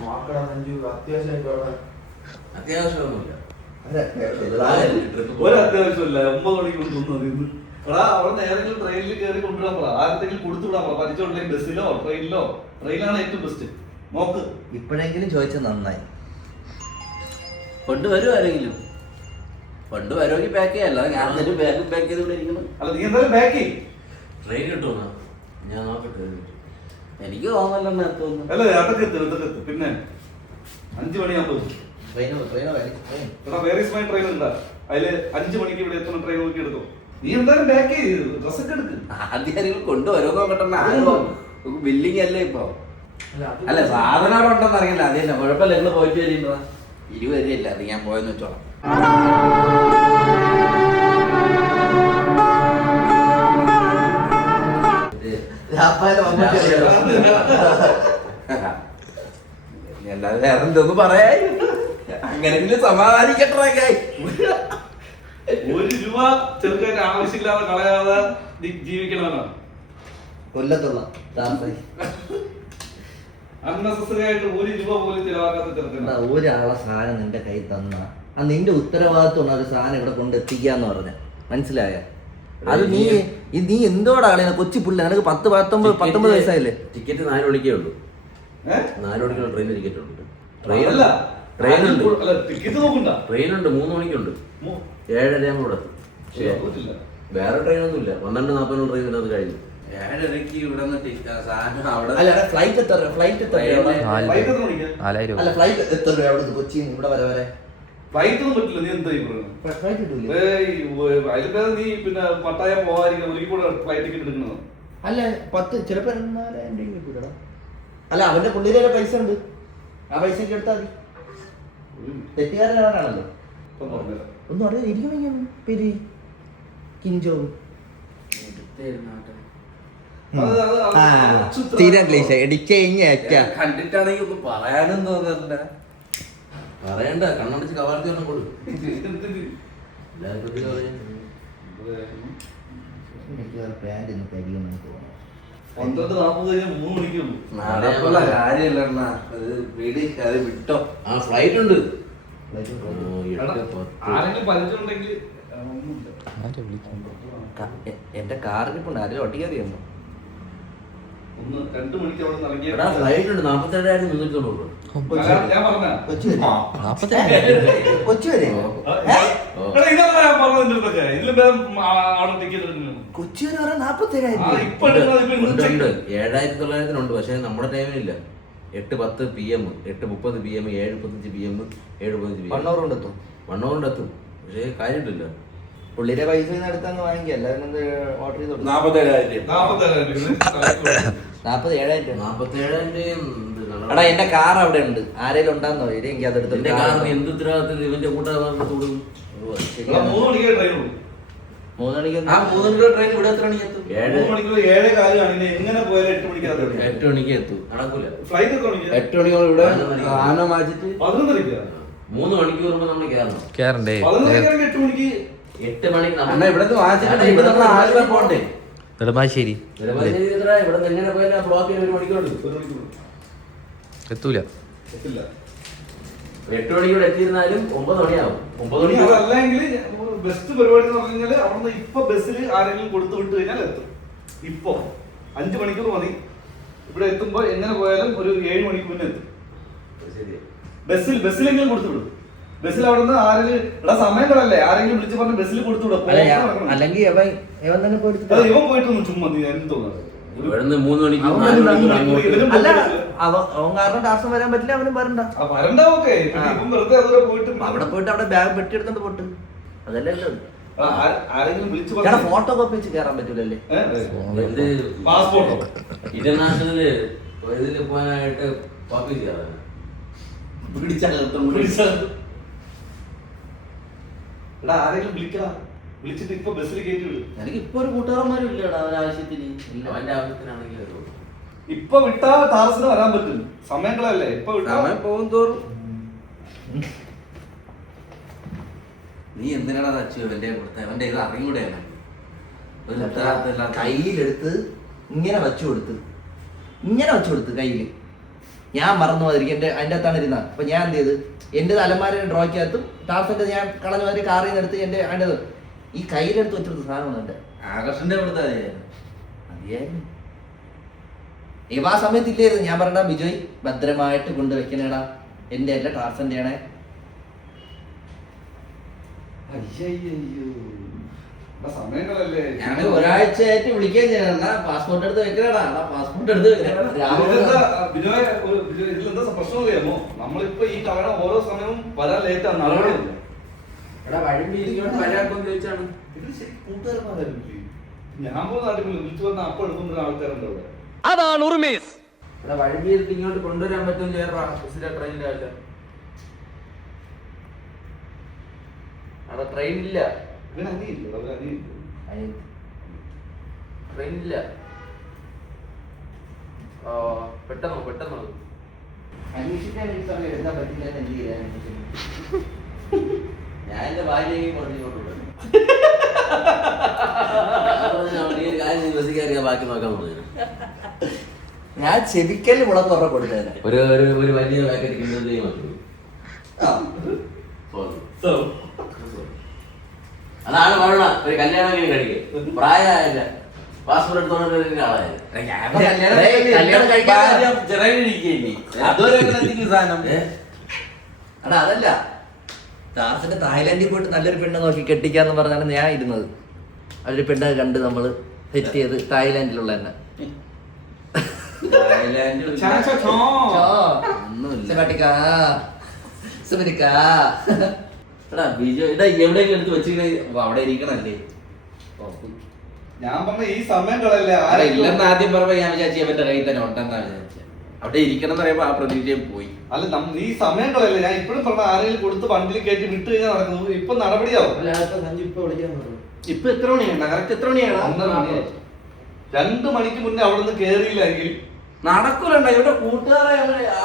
നോക്കടാ സഞ്ജു അത്യാവശ്യമായിട്ട് അവിടെ. അത്യാവശ്യമൊന്നുമില്ല. ഒരു അത്യാവശ്യമില്ല ഒമ്പത് മണിക്ക് കൊണ്ടുവന്നത് ഇന്ന് എടാ അവിടെ നേരെങ്കിലും ട്രെയിനിൽ കയറി കൊണ്ടുവിടാൻ പറ. ആരെങ്കിലും കൊടുത്തു വിടാൻ പറ. പരിചയമുണ്ടെങ്കിൽ ബസ്സിലോ ട്രെയിനിലോ ട്രെയിനാണ് ഏറ്റവും ബെസ്റ്റ് നോക്ക്. ഇപ്പോഴെങ്കിലും ചോദിച്ചത് നന്നായി. കൊണ്ടുവരും ആരെങ്കിലും? കൊണ്ടുവരുമെങ്കിൽ പാക്ക് ചെയ്യാല്ല ഞാൻ എന്നിട്ട് ബാഗ് പാക്ക് ചെയ്ത് ഇവിടെ അല്ല നീ എന്തായാലും ബാക്ക് ചെയ്യ്. ട്രെയിൻ കിട്ടുമെന്നാ ഞാൻ നോക്കട്ടെ എനിക്ക് തോന്നല്ലോ തോന്നുന്നു. അല്ല അതൊക്കെ എത്തും ഇതൊക്കെ എത്തും. പിന്നെ അഞ്ചു മണിയാകുമ്പോൾ ട്രെയിനോ ട്രെയിനോ ട്രെയിൻ എടാ വേറെ മൈ ട്രെയിൻ ഉണ്ടാ അതിൽ അഞ്ചു മണിക്ക് ഇവിടെ എത്തുന്ന ട്രെയിൻ നോക്കി എടുക്കും നീ എന്തായാലും ബാക്ക് ഡ്രസ്സൊക്കെ എടുക്ക്. ആദ്യം ആരെങ്കിലും കൊണ്ടുവരുമോ നോക്കട്ടെ. ബില്ലിംഗ് അല്ലേ. ഇപ്പൊ? അല്ല, അത് സാധനം അവിടെ ഉണ്ടെന്ന് അറിയില്ല. അത് തന്നെ. കുഴപ്പമില്ല നിങ്ങൾ പോയിട്ട് വരീണ്ടാ ഇരുവരില്ല അത് ഞാൻ പോയെന്ന് വെച്ചോളാം. അല്ലാതെ വേറെ എന്തൊന്നും പറയാ. അങ്ങനെങ്കിലും സമാധാനിക്കട്ടെ ഒരു രൂപ ചെറുക്കാൻ ആവശ്യമില്ലാതെ കളയാതെ ജീവിക്കണമെന്നാണ്. കൊല്ലത്തുള്ള ദാസായി അൺനെസസറി ആയിട്ട് ഒരു രൂപ പോലും ചിലവാക്കാത്ത ഒരാളെ സാധനം നിന്റെ കൈ തന്ന. ആ നിന്റെ ഉത്തരവാദിത്വമാണ് ഒരു സാധനം ഇവിടെ കൊണ്ട് എത്തിക്കാന്ന് പറഞ്ഞ. മനസ്സിലായ? അത് നീ നീ എന്തോടാ കളിയാണ് കൊച്ചു പുള്ളി നിനക്ക് പത്ത് പത്തൊമ്പത് പത്തൊമ്പത് വയസ്സായില്ലേ? ടിക്കറ്റ് നാല് മണിക്കേ ഉള്ളൂ. നാല് മണിക്കുള്ള ട്രെയിൻ ടിക്കറ്റ് ഉണ്ട്. അല്ല ട്രെയിൻ ഉണ്ട് ട്രെയിൻ ഉണ്ട് മൂന്ന് മണിക്കുണ്ട്. മൂ- ഏഴര ആകുമ്പോൾ ഇവിടെ എത്തും. വേറെ ട്രെയിൻ ഒന്നും ഇല്ല പന്ത്രണ്ട് നാൽപ്പതിനുള്ള ട്രെയിൻ ഇതിനകത്ത് കഴിഞ്ഞു. ഏഴരക്ക് ഇവിടെ സാധനം അവിടെ അല്ല ഫ്ലൈറ്റ് എത്ര ഫ്ലൈറ്റ് എത്ര നാലായിരം അല്ല ഫ്ലൈറ്റ് എത്ര രൂപ അവിടെ കൊച്ചിയിൽ നിന്ന് ഇവിടെ വരെ വരെ? ഫ്ലൈറ്റ് ഒന്നും പറ്റില്ല. നീ എന്താ ഉവ്വ് അതിലിപ്പോ നീ പിന്നെ പട്ടായ പോവാതിരിക്കാൻ ഒരിക്കൽ കൂടെ ഫ്ലൈറ്റ് ടിക്കറ്റ് അല്ല പത്ത് ചിലപ്പോ അല്ല അവന്റെ പുള്ളിയിലെ പൈസ ഉണ്ട്. ആ പൈസ എടുത്താൽ മതി. തെറ്റുകാരനാണല്ലോ ഇപ്പം. ഒന്നും അറിയാതെ ഇരിക്കണെങ്കിൽ പെരി കിഞ്ചോ ക്ലീശ. കണ്ടിട്ടാണെങ്കിൽ ഒന്നും പറയാനും തോന്നണ്ട. പറയണ്ട കണ്ണടച്ച് ഒന്നും കൊടുക്കും പന്ത്രണ്ട് നാൽപ്പത് മൂന്ന് കാര്യമല്ല വിട്ടോ. ആ ഫ്ലൈറ്റ് ഉണ്ട്. എന്റെ കാറിന് ഇപ്പൊ ആരും ഒട്ടിക്കറിയുന്നു നാപ്പത്തേഴായിരത്തി മുന്നൂറ്റി തൊണ്ണൂറ് പറഞ്ഞ കൊച്ചു വരെ. നാപ്പത്തേഴായിരത്തി. ഏഴായിരത്തി തൊള്ളായിരത്തിനുണ്ട് പക്ഷെ നമ്മുടെ ടൈമിലില്ല എട്ട് പത്ത് പി എം എട്ട് മുപ്പത് പി എം ഏഴ് മുപ്പത്തഞ്ച് പി എം ഏഴ് മുപ്പത്തഞ്ച് പി വൺ എം അവർ കൊണ്ടെത്തും വൺ എത്തും പക്ഷേ കാര്യമില്ല പുള്ളിയുടെ പൈസ എടുത്തങ്ങ് വാങ്ങിക്കുക എല്ലാവരും ഓർഡർ ചെയ്ത് നാപ്പത്തേഴായിരം രൂപ. നാപ്പത് ഏഴായിരം നാപ്പത്തേഴായിരം എടാ എന്റെ കാർ അവിടെ ഉണ്ട്. ആരേലും ഉണ്ടാന്നോ? എനിക്ക് അതെടുത്ത് എന്റെ കാർ എന്ത് ഉത്തരവാദിത്തത്തിൽ ഇവന്റെ കൊടുക്കും എടാ, മൂന്ന് മണിക്കേ മണിക്ക് ആ മൂന്ന് മണിക്കൂർ ട്രെയിൻ ഇവിടെ എത്ര മണിക്ക് എത്തും ഏഴ് മണിക്കൂർ ഏഴേ എങ്ങനെ പോയാലും എട്ട് മണിക്കകത്ത് എട്ട് മണിക്ക് എത്തും. നടക്കൂല. ഫ്ലൈറ്റ് എത്ര മണിക്ക്? എട്ട് മണിക്കൂർ ഇവിടെ ആന മാറ്റിട്ട് പതിനൊന്നരയ്ക്കാ മൂന്ന് മണിക്ക് മുമ്പ് നമ്മൾ കയറണം കേറണ്ടേ? പതിനൊന്നരയ്ക്കാണെങ്കിൽ എട്ട് മണിക്ക് എട്ട് മണിക്ക് അണ്ണ നമ്മൾ ഇവിടെ നിന്ന് വാങ്ങിച്ചിട്ട് ഇവിടെ നമ്മൾ ആലുവ പോണ്ടേ? നെടുമ്പാശ്ശേരി. ഇവിടെ എങ്ങനെ പോയാലും ബ്ലോക്കിന് ഒരു മണിക്കൂറുണ്ട്. ഒരു മണിക്കൂർ എത്തൂല. എത്തില്ല. എട്ട് മണിക്കൂടെ എത്തിയിരുന്നാലും ഒമ്പത് മണിയാവും. ഒമ്പത് മണി അല്ലെങ്കിൽ ബെസ്റ്റ് പരിപാടി എന്ന് പറഞ്ഞു കഴിഞ്ഞാൽ അവിടുന്ന് ഇപ്പൊ ബസ്സിൽ ആരെങ്കിലും കൊടുത്തു വിട്ട് കഴിഞ്ഞാൽ എത്തും. ഇപ്പൊ അഞ്ചു മണിക്കൂർ മതി. ഇവിടെ എത്തുമ്പോ എങ്ങനെ പോയാലും ഒരു ഏഴ് മണിക്കൂർ മുന്നേ എത്തും ശരി ബസ്സിൽ ബസ്സിലെങ്കിലും കൊടുത്തു വിടും. ബസ്സിൽ അവിടുന്ന് ആരെങ്കിലും ഇവിടെ സമയങ്ങളല്ലേ ആരെങ്കിലും വിളിച്ച് പറഞ്ഞ് ബസ്സിൽ കൊടുത്തു വിടും. അല്ലെങ്കിൽ ഇവൻ തന്നെ പോയിട്ട് ഇവൻ പോയിട്ടൊന്നും ചുമ്മാ നീ എന്ത് തോന്നുന്നത് ഇവിടുന്ന് മൂന്ന് മണിക്ക് നാല് അങ്ങോട്ട് അല്ല. അവൻ കാരണം ടാർസം വരാൻ പറ്റില്ല അവനും വരണ്ട. ആ വരണ്ട ഓക്കെ. ഇപ്പം വെറുതെ അതുവരെ പോയിട്ട് പിന്നെ- അവിടെ പോയിട്ട് അവിടെ ബാഗ് പെട്ടി എടുത്തോണ്ട് പോട്ട്. അതല്ലേ ഉള്ളത്. ആ, ആ- ആരെങ്കിലും വിളിച്ചു ഫോട്ടോ കോപ്പി വെച്ച് കയറാൻ പറ്റൂലല്ലേ? എന്ത് പാസ്പോർട്ടോ ഇന്റർനാഷണൽ ഇതിൽ പോകാനായിട്ട് കോപ്പി ചെയ്യാറ് പിടിച്ചാൽ എടാ ആരെങ്കിലും വിളിക്കടാ. വിളിച്ചിട്ട് ഇപ്പൊ ബസ്സിൽ കയറ്റി വിടും. എനിക്ക് ഇപ്പൊ ഒരു കൂട്ടുകാരന്മാരും ഇല്ലടാ ഒരാവശ്യത്തിന്. ഇല്ല. അവന്റെ ആവശ്യത്തിനാണെങ്കിൽ ഇപ്പൊ വിട്ടാ ടാർസിന് വരാൻ പറ്റും. സമയങ്ങളല്ലേ ഇപ്പൊ വിട്ടാ സമയം പോകും തോറും. നീ എന്തിനാണ് അച്ചു എന്റെ കൊടുത്തത് അവന്റെ ഇത് അറിയൂടെ ഒരു ഉത്തരവാദിത്തമില്ലാത്ത കയ്യിലെടുത്ത് ഇങ്ങനെ വച്ചു കൊടുത്ത്. ഇങ്ങനെ വച്ചു കൊടുത്ത് കയ്യിൽ ഞാൻ മറന്നു പോകാതിരിക്കും. എന്റെ അതിന്റെ അകത്താണ് ഇരുന്ന. അപ്പൊ ഞാൻ എന്ത് ചെയ്ത്? എന്റെ തലമാരെ ഡ്രോയ്ക്കകത്തും ടാർസന്റെ ഞാൻ കളഞ്ഞ മാതിരി കാറിൽ നിന്ന് എടുത്ത് എന്റെ അതിന്റെ ഈ കയ്യിലെടുത്ത് വെച്ചിട്ട് സാധനമാണ് എന്റെ ആകർഷന്റെ കൊടുത്താൽ മതിയായിരുന്നു. ഇവ ആ സമയത്ത് ഇല്ലായിരുന്നു ഞാൻ പറഞ്ഞ ബിജോയ് ഭദ്രമായിട്ട് കൊണ്ട് വെക്കണേടാ എന്റെ അല്ല ടാർസന്റെ ആണേ ഞാൻ ഒരാഴ്ചയായിട്ട് വിളിക്കാൻ ചെയ്യണം. പാസ്പോർട്ട് എടുത്ത് വെക്കണടാ. പാസ്പോർട്ട് എടുത്ത് വെക്കണം. നമ്മളിപ്പോ ഈ തവണ ഓരോ സമയവും വരാൻ ലേറ്റ് ആണ്. നടപടിയില്ല എടാ വഴി ഇങ്ങോട്ട് വരാക്കൊന്ന് ചോദിച്ചാണ്. ഇത് ശരി കൂട്ടുകാരന്മാരല്ലേ ഞാൻ പോകുന്ന നാട്ടിൽ വിളിച്ചു വന്ന അപ്പൊ എടുക്കുന്ന ആൾക്കാരുണ്ട് അവിടെ. അതാണ് ഉറുമേസ്. എടാ ഇങ്ങോട്ട് കൊണ്ടുവരാൻ പറ്റും ബസ്സിലെ അവിടെ ട്രെയിൻ ഇല്ല ട്രെയിൻ ഇല്ല ആ പെട്ടെന്ന് പെട്ടെന്ന് അന്വേഷിക്കാൻ എനിക്ക് സമയം എടുക്കാൻ പറ്റില്ല എന്ന് ഞാൻ എന്റെ ഭാര്യയെയും ബസ്സിൽ ബാക്കി നോക്കാൻ പറഞ്ഞു ഞാൻ ചെവിക്കൽ മുളക് കുറേ കൊടുത്തേനെ. ഒരു ഒരു ഒരു വലിയ പാക്കറ്റ് കിട്ടുന്നത് മാത്രമേ അതാണ് പറയണ ഒരു കല്യാണം ഇങ്ങനെ കഴിക്കുക പ്രായമായില്ല? പാസ്പോർട്ട് എടുത്തോണ്ട് ആളായത് അതല്ല. ടാർസിന്റെ തായ്ലാന്റിൽ പോയിട്ട് നല്ലൊരു പെണ്ണ് നോക്കി കെട്ടിക്കാന്ന് പറഞ്ഞാണ് ഞാൻ ഇരുന്നത്. അവരൊരു പെണ്ണ് കണ്ട് നമ്മൾ സെറ്റ് ചെയ്ത് തായ്ലാന്റിലുള്ള തന്നെ. എടാ ബിജു എടാ എടുത്ത് വെച്ചിട്ട് അവിടെ ഇരിക്കണല്ലേ? ഞാൻ പറഞ്ഞ ഈ സമയം ആരെങ്കിലും ഇല്ലെന്ന് ആദ്യം പറഞ്ഞപ്പോ ഞാൻ വിചാരിച്ചു അവന്റെ കയ്യിൽ തന്നെ ഉണ്ടെന്നാ വിചാരിച്ചത്. അവിടെ ഇരിക്കണം എന്ന് പറയുമ്പോ ആ പ്രതീക്ഷയും പോയി. അല്ല നമ്മ ഈ സമയങ്ങളല്ലേ ഞാൻ ഇപ്പോഴും പറഞ്ഞ ആരെങ്കിലും കൊടുത്ത് വണ്ടിയിൽ കയറ്റി വിട്ട് കഴിഞ്ഞാൽ നടക്കുന്നു ഇപ്പൊ നടപടിയാവും. സഞ്ജു ഇപ്പൊ വിളിക്കാൻ പറഞ്ഞു. ഇപ്പൊ എത്ര മണിയാണ് കറക്റ്റ് എത്ര മണിയാണ് ഒന്നര മണിയായി. രണ്ട് മണിക്ക് മുന്നേ അവിടെ നിന്ന് കേറിയില്ലെങ്കിൽ നടക്കൂലണ്ട ഇവിടെ കൂട്ടുകാരെ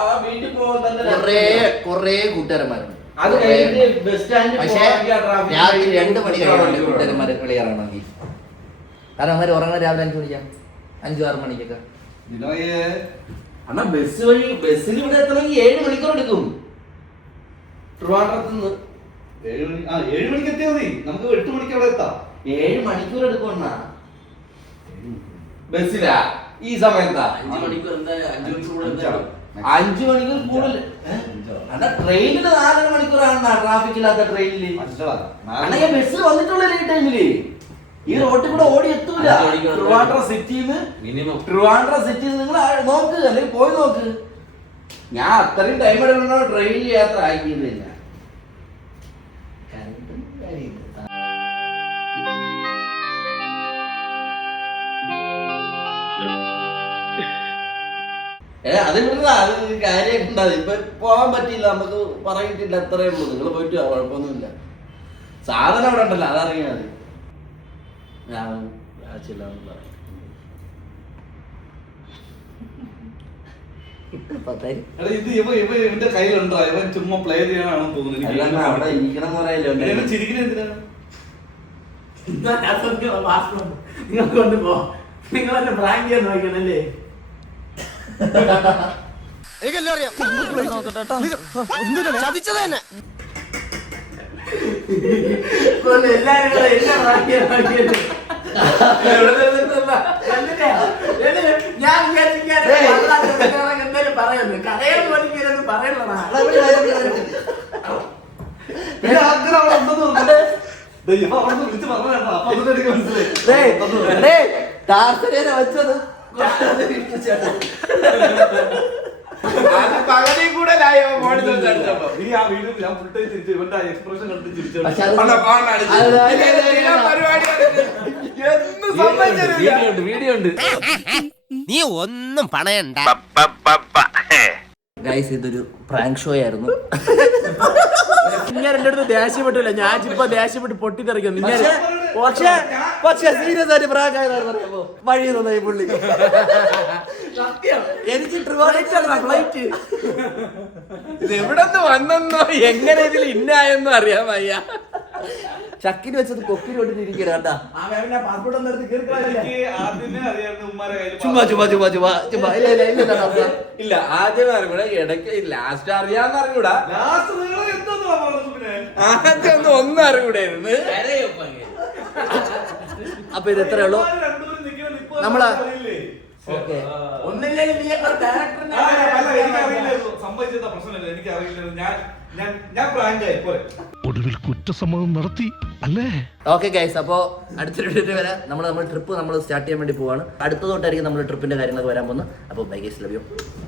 ആ വീട്ടിൽ പോകാൻ തന്നെ കൊറേ കൊറേ കൂട്ടുകാരന്മാരുണ്ട്. അത് കഴിഞ്ഞ് ബസ് സ്റ്റാൻഡ് പക്ഷേ രാത്രി രണ്ട് മണി കഴിയുമല്ലോ കൂട്ടുകാരന്മാര് കളിയാറാണെങ്കിൽ കാരണം അവന്മാര് ഉറങ്ങാൻ രാവിലെ അഞ്ചു മണിക്കാ അഞ്ചു ആറ് മണിക്കൊക്കെ. അണ്ണാ ബസ് വഴി ബസ്സിൽ ഇവിടെ എത്തണമെങ്കിൽ ഏഴ് മണിക്കൂർ എടുക്കും. ട്രിവാൻഡ്രത്ത് നിന്ന് ഏഴ് മണി ആ ഏഴ് മണിക്ക് എത്തിയാൽ മതി. നമുക്ക് എട്ട് മണിക്ക് അവിടെ എത്താം. ഏഴ് മണിക്കൂർ എടുക്കും അണ്ണാ ബസ്സിലാ ഈ സമയത്താ അഞ്ച് മണിക്കൂർ എന്താ? അഞ്ച് മണിക്കൂർ എന്തായാലും അഞ്ചു മണിക്കൂർ കൂടുതൽ അതാ ട്രെയിനിൽ നാലര മണിക്കൂറാണ് ട്രാഫിക് ഇല്ലാത്ത ട്രെയിനിൽ അണ്ണാ ഞാൻ ബസ്സിൽ വന്നിട്ടുള്ള ഈ ടൈമിൽ ഈ റോട്ടിൽ കൂടെ ഓടി എത്തൂല. ട്രിവാൻഡ്ര സിറ്റിയിൽ നിന്ന് ട്രിവാൻഡ്ര സിറ്റിയിൽ നിങ്ങൾ നോക്ക് അല്ലെങ്കിൽ പോയി നോക്ക്. ഞാൻ അത്രയും ടൈം എടുക്കണോ? ട്രെയിനിൽ യാത്ര ആക്കിയതില്ല ഏ അത് ഉണ്ടാവും ഇപ്പൊ പോകാൻ പറ്റിയില്ല. നമുക്ക് പറയിട്ടില്ല. അത്രയേ ഉള്ളൂ. നിങ്ങൾ പോയിട്ട് കുഴപ്പമൊന്നുമില്ല. സാധനം അവിടെ ഉണ്ടല്ലോ. അതറിയാം മതി ഞാൻ ആച്ചില്ല എന്ന് പറയും ഇവന്റെ കയ്യിലുണ്ടോ? ഇവൻ ചുമ്മാ പ്ലേ ചെയ്യാനാണെന്ന് തോന്നുന്നു. അവിടെ ഇരിക്കണം പറയല്ലോ ചിരിക്കുന്നത് എന്തിനാണ് നിങ്ങൾ കൊണ്ടുപോ നിങ്ങൾ എന്നെ പ്രാങ്ക് ചെയ്യാൻ നോക്കണല്ലേ കൊണ്ട് എല്ലാരും കൂടെ എന്നെ പ്രാങ്ക് ചെയ്യാൻ എന്നിട്ട് ഞാൻ എന്തായാലും പറയുന്നു കടയിൽ ഇങ്ങനെ പറയണടാ പിന്നെ അങ്ങനെ അവിടെ എനിക്ക് മനസ്സിലായി. വെച്ചത് ഈ ആ വീഡിയോ ഞാൻ ഫുൾ ടൈം ചിരിച്ചു ഇവന്റെ എക്സ്പ്രഷൻ കണ്ടിട്ട് ചിരിച്ചു പക്ഷെ അത് പണ്ട പോകണ്ട അടിച്ച്. അത് അത് ഇത് എന്തിനാ പരിപാടിയാണ് ഇത്? എന്ത് സംഭവിച്ചില്ല വീഡിയോ ഉണ്ട് വീഡിയോ ഉണ്ട്. നീ ഒന്നും പണയണ്ട. ഗൈസ് ഇതൊരു പ്രാങ്ക് ഷോ ആയിരുന്നു. ഞാൻ എന്റെ അടുത്ത് ദേഷ്യപ്പെട്ടില്ല. ഞാൻ ഇപ്പൊ ദേഷ്യപ്പെട്ട് പൊട്ടിത്തെറിക്കുന്നു. നിങ്ങൾ പക്ഷേ പക്ഷേ സീരിയസ് ആയിട്ട് പ്രാങ്ക് ആയതാണ് പറയുമ്പോ വഴി തന്നായി പുള്ളി. എനിക്ക് ഫ്ലൈറ്റ് ഇത് എവിടെ നിന്ന് വന്നെന്നോ എങ്ങനെ ഇതിൽ ഇന്നായെന്നോ അറിയാൻ വയ്യ. ചക്കിന് വെച്ചത് അറിയാവുന്ന ഉമ്മാരെ ചുമ്മാ ചുമ്മാ ചുമ്മാ ചുമ്മാ. ചുമ്മാ ഇല്ല ഇല്ല ഇല്ല ഇല്ല, ആദ്യം അറിയൂടെ ഇടയ്ക്ക് ലാസ്റ്റ് അറിയാന്ന് അറിഞ്ഞൂടാ. ആദ്യം ഒന്നും ഒന്നും അറിയൂടായിരുന്നു അപ്പൊ ഇത് എത്രയേ ഉള്ളൂ? നമ്മൾ. ഒന്നില്ലെങ്കിൽ എനിക്കറിയില്ലായിരുന്നു. പ്രശ്നമില്ല എനിക്കറിയില്ലായിരുന്നു. ഞാൻ ഞാൻ പോലെ ഒടുവിൽ കുറ്റസമ്മതം നടത്തി അല്ലേ? ഓക്കെ ഗൈസ് അപ്പോൾ അടുത്തൊരു വീഡിയോ വരാം. നമ്മൾ നമ്മൾ ട്രിപ്പ് നമ്മൾ സ്റ്റാർട്ട് ചെയ്യാൻ വേണ്ടി പോവാണ്. അടുത്തതോട്ടായിരിക്കും നമ്മൾ ട്രിപ്പിന്റെ കാര്യങ്ങളൊക്കെ വരാൻ പോകുന്നത്. അപ്പോൾ ബൈ ഗൈസ് ലഭ്യം യു